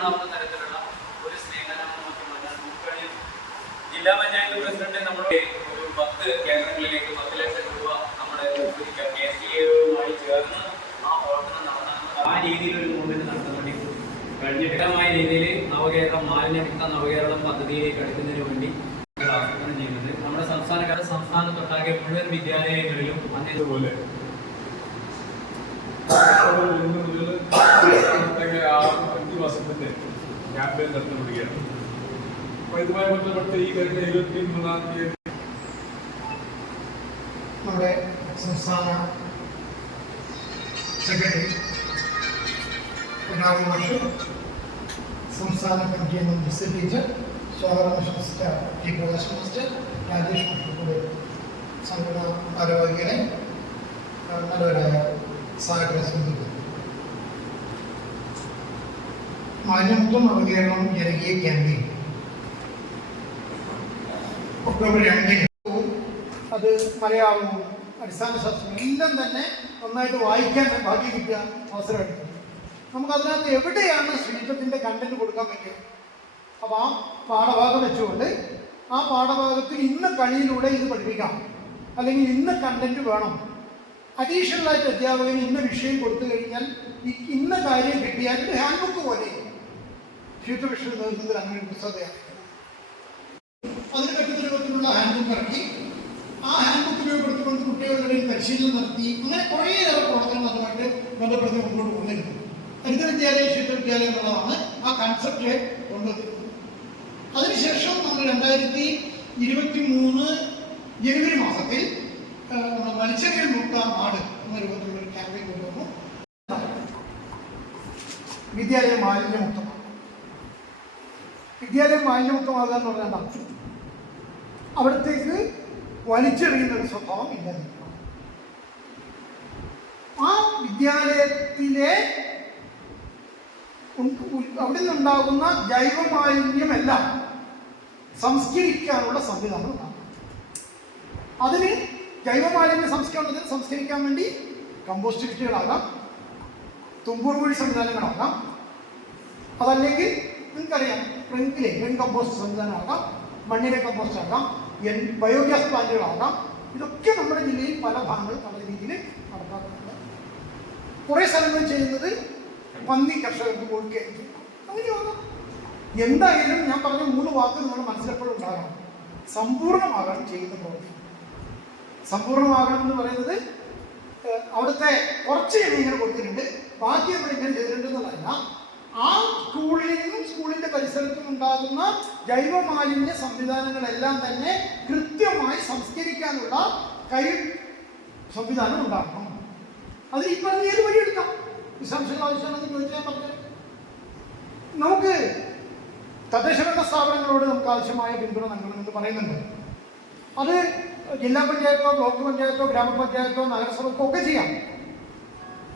കാണാവുന്ന തരത്തിലുള്ള ഒരു സ്നേഹനം നമുക്ക് കഴിയും. ജില്ലാ പഞ്ചായത്ത് പ്രസിഡന്റ് നമ്മുടെ ഒരു 10 കേന്ദ്രങ്ങളിലേക്ക് 10 ലക്ഷം രൂപ നമ്മുടെ KCAയുമായി ചേർന്ന് ആ പ്രവർത്തനം നടത്താൻ ആ രീതിയിലൊരു മൂവ്മെന്റ് നടത്താൻ വേണ്ടി വ്യക്തമായ രീതിയിൽ നവകേരളം മാലിന്യമുക്ത നവകേരളം പദ്ധതിയിലേക്ക് എടുക്കുന്നതിന് വേണ്ടി ആസൂത്രണം ചെയ്യുന്നത് നമ്മുടെ സംസ്ഥാനത്തൊട്ടാകെ മുഴുവൻ വിദ്യാലയങ്ങളിലും അതേപോലെ 5 മാസത്തിന്റെ ക്യാമ്പയിൻ നടത്തിക്കൊണ്ടിരിക്കുകയാണ്. അപ്പോൾ ഇതുമായി ബന്ധപ്പെട്ട് ഈ കഴിഞ്ഞ 23-ാം തീയതി നമ്മുടെ സംസ്ഥാന സെക്രട്ടറി സംസ്ഥാന കമ്മിറ്റി അംഗം മിസ്റ്റർ ടീച്ചർ, സ്വാഗതം mister T Prakash master, Rajesh master, സംഘടന ഭാരവാഹികളെ, നല്ലവരായ സഹകരണ സമിതി, മാലിന്യമുക്ത നവകേരളം ജനകീയ ക്യാമ്പയിൻ ഒക്ടോബർ 2-ന് അത് മലയാളവും അടിസ്ഥാന ശാസ്ത്രവും എല്ലാം തന്നെ നന്നായിട്ട് വായിക്കാൻ ഭാഗ്യം കിട്ടിയ അവസരമെടുക്കും. നമുക്കതിനകത്ത് എവിടെയാണ് ശുചിത്വത്തിൻ്റെ കണ്ടന്റ് കൊടുക്കാൻ പറ്റുക? അപ്പോൾ ആ പാഠഭാഗം വെച്ചുകൊണ്ട് ആ പാഠഭാഗത്തിൽ ഇന്ന കളിയിലൂടെ ഇത് പഠിപ്പിക്കാം, അല്ലെങ്കിൽ ഇന്ന കണ്ടന്റ് വേണം, അഡീഷണലായിട്ട് അധ്യാപകന് ഇന്ന വിഷയം കൊടുത്തു കഴിഞ്ഞാൽ ഇന്ന കാര്യം കിട്ടിയാൽ ഒരു ഹാൻഡ് ബുക്ക് പോലെ ശുചിത്വ വിഷയം നേതൃത്വത്തിൽ അങ്ങനെ പുസ്തകമാണ്. അതിന് പറ്റുന്ന രൂപത്തിലുള്ള ഹാൻഡ് ബുക്ക് ഇറക്കി ആ ഹാൻഡ് ബുക്ക് ഉപയോഗപ്പെടുത്തിക്കൊണ്ട് കുട്ടികളുടെ പരിശീലനം നടത്തി അങ്ങനെ കുറേയേറെ പ്രവർത്തനം അതുമായിട്ട് ബന്ധപ്പെടുത്തി മുന്നോട്ട് കൊണ്ടിരുന്നു. ഹരിത വിദ്യാലയ ശുചിത്വ വിദ്യാലയം എന്നുള്ളതാണ് ആ കൺസെപ്റ്റ് കൊണ്ടുവരുന്നത്. അതിനുശേഷം നമ്മൾ 2023 ജനുവരി മാസത്തിൽ മത്സ്യങ്ങൾ മുക്ത നാട് എന്ന രൂപത്തിലുള്ള ഒരു ക്യാമ്പയിൻ കൊണ്ടുവന്നു. വിദ്യാലയം മാലിന്യമുക്തമാണ്. വിദ്യാലയം മാലിന്യമുക്തമാകുക എന്ന് പറഞ്ഞാൽ അവിടത്തേക്ക് വലിച്ചെറിയുന്ന ഒരു സ്വഭാവം ഇല്ലെന്ന്. ആ വിദ്യാലയത്തിലെ അവിടെ നിന്നുണ്ടാകുന്ന ജൈവമാലിന്യമെല്ലാം സംസ്കരിക്കാനുള്ള സംവിധാനം ഉണ്ടാകും. അതിന് ജൈവമാലിന്യം സംസ്കരിക്കാൻ വേണ്ടി കമ്പോസ്റ്റ് കിറ്റുകളാകാം, തുമ്പൂർ കുഴി സംവിധാനങ്ങളാകാം, അതല്ലെങ്കിൽ നിങ്ങൾക്കറിയാം റിൻ കമ്പോസ്റ്റ് സംവിധാനമാകാം, മണ്ണിര കമ്പോസ്റ്റ് ആകാം, ബയോഗ്യാസ് പ്ലാന്റുകളാകാം. ഇതൊക്കെ നമ്മുടെ ജില്ലയിൽ പല ഭാഗങ്ങളിൽ പല രീതിയിൽ നടപ്പാക്കുന്നുണ്ട്. കുറേ സ്ഥലങ്ങൾ ചെയ്യുന്നത് പന്നി കർഷകർക്ക് കൊടുക്കുകയും അങ്ങനെയാകാം. എന്തായാലും ഞാൻ പറഞ്ഞ 3 വാക്ക് നിങ്ങൾ മനസ്സിലെപ്പോഴും ഉണ്ടാകണം. സമ്പൂർണ്ണമാകണം ചെയ്യുന്ന പ്രവൃത്തി. സമ്പൂർണ്ണമാകണം എന്ന് പറയുന്നത് അവിടുത്തെ കുറച്ച് ഇങ്ങനെ കൊടുത്തിട്ടുണ്ട്, ബാക്കി നമ്മൾ ഇങ്ങനെ ചെയ്തിട്ടുണ്ട് എന്നുള്ളതല്ല. ആ സ്കൂളിൽ നിന്നും സ്കൂളിൻ്റെ പരിസരത്തും ഉണ്ടാകുന്ന ജൈവമാലിന്യ സംവിധാനങ്ങളെല്ലാം തന്നെ കൃത്യമായി സംസ്കരിക്കാനുള്ള സംവിധാനം ഉണ്ടാക്കണം. അത് ഈ പറഞ്ഞ ഏത് വഴി എടുക്കാം. വിശദാംശങ്ങൾ ആവശ്യമാണെന്ന് ചോദിച്ചാൽ പറഞ്ഞത് നമുക്ക് തദ്ദേശഭരണ സ്ഥാപനങ്ങളോട് നമുക്ക് ആവശ്യമായ പിന്തുണ നൽകണമെന്ന് പറയുന്നുണ്ട്. അത് ജില്ലാ പഞ്ചായത്തോ ബ്ലോക്ക് പഞ്ചായത്തോ ഗ്രാമപഞ്ചായത്തോ നഗരസഭക്കോ ഒക്കെ ചെയ്യാം.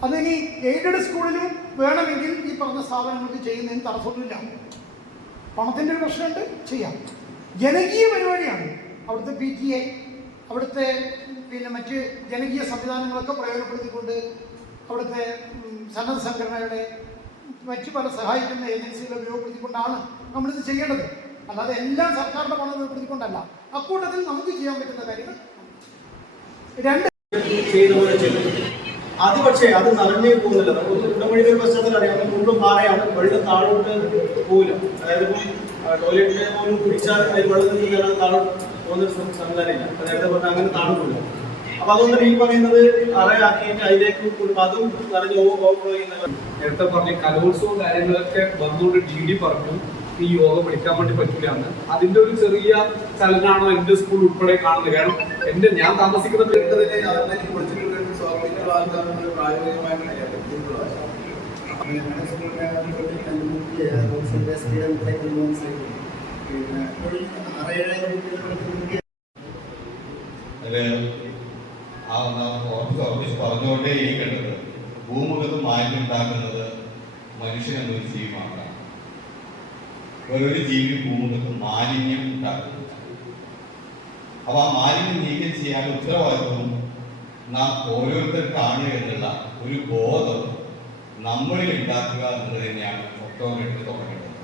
അതിനി എയ്ഡഡ് സ്കൂളിലും വേണമെങ്കിൽ ഈ പറഞ്ഞ സ്ഥാപനങ്ങൾക്ക് ചെയ്യുന്നതിന് തടസ്സമൊന്നുമില്ല. പണത്തിൻ്റെ ഒരു പ്രശ്നമുണ്ട്, ചെയ്യാം. ജനകീയ പരിപാടിയാണ്. അവിടുത്തെ PTA, അവിടുത്തെ മറ്റ് ജനകീയ സംവിധാനങ്ങളൊക്കെ പ്രയോജനപ്പെടുത്തിക്കൊണ്ട് അവിടുത്തെ സന്നദ്ധ സംഘടനയുടെ മറ്റ് പല സഹായിക്കുന്ന ഏജൻസികളെ ഉപയോഗപ്പെടുത്തിക്കൊണ്ടാണ് നമ്മളിത് ചെയ്യേണ്ടത്. അല്ലാതെ എല്ലാം സർക്കാരിൻ്റെ പണം ഉപയോഗപ്പെടുത്തിക്കൊണ്ടല്ല. അക്കൂട്ടത്തിൽ നമുക്ക് ചെയ്യാൻ പറ്റുന്ന കാര്യങ്ങൾ 2 അത് പക്ഷേ അത് നിറഞ്ഞേ പോകുന്നില്ല. നമുക്ക് ഉടമഴിയുടെ ഒരു പശ്ചാത്തലം അറിയാം. മുഴുവൻ പാറയാണ്, വെള്ളം താഴോട്ട് പോകില്ല. അതായത് ഇപ്പം ടോയ്ലറ്റിനെ പോലും കുടിച്ചാൽ അതിൽ വെള്ളത്തിൽ നിന്ന് താഴോട്ട് പോകുന്ന സംവിധാനമില്ല. നേരത്തെ പറഞ്ഞാൽ അങ്ങനെ താഴോട്ടില്ല. അപ്പൊ അതുകൊണ്ട് ഈ പറയുന്നത് അറയാക്കിയിട്ട് അതിലേക്ക് അതും നിറഞ്ഞ് ഓവർഫ്ലോ ചെയ്യുന്ന നേരത്തെ പറഞ്ഞ കലോത്സവവും കാര്യങ്ങളൊക്കെ വന്നുകൊണ്ട് DD പറഞ്ഞു ഈ യോഗം വിളിക്കാൻ വേണ്ടി പറ്റില്ലാന്ന്. അതിന്റെ ഒരു ചെറിയ ചലനാണോ എന്റെ സ്കൂൾ ഉൾപ്പെടെ കാണുന്നത്. കാരണം ഞാൻ താമസിക്കുന്ന ഓഫീസ് പറഞ്ഞുകൊണ്ടേ ഇരിക്കേണ്ടത് ഭൂമുഖത്ത് മാലിന്യം ഉണ്ടാക്കുന്നത് മനുഷ്യനെന്നൊരു ജീവി മാത്രമാണ്. ഒരു ജീവി ഭൂമുഖത്ത് മാലിന്യം ഉണ്ടാക്കുന്നത്. അപ്പൊ ആ മാലിന്യം നീക്കം ചെയ്യാൻ ഉത്തരവാദിത്വം നാം ഓരോരുത്തർ കാണുക എന്നുള്ള ഒരു ബോധം നമ്മളിൽ ഉണ്ടാക്കുക എന്നത് തന്നെയാണ് ടോയ്ലറ്റ് തുറക്കേണ്ടത്.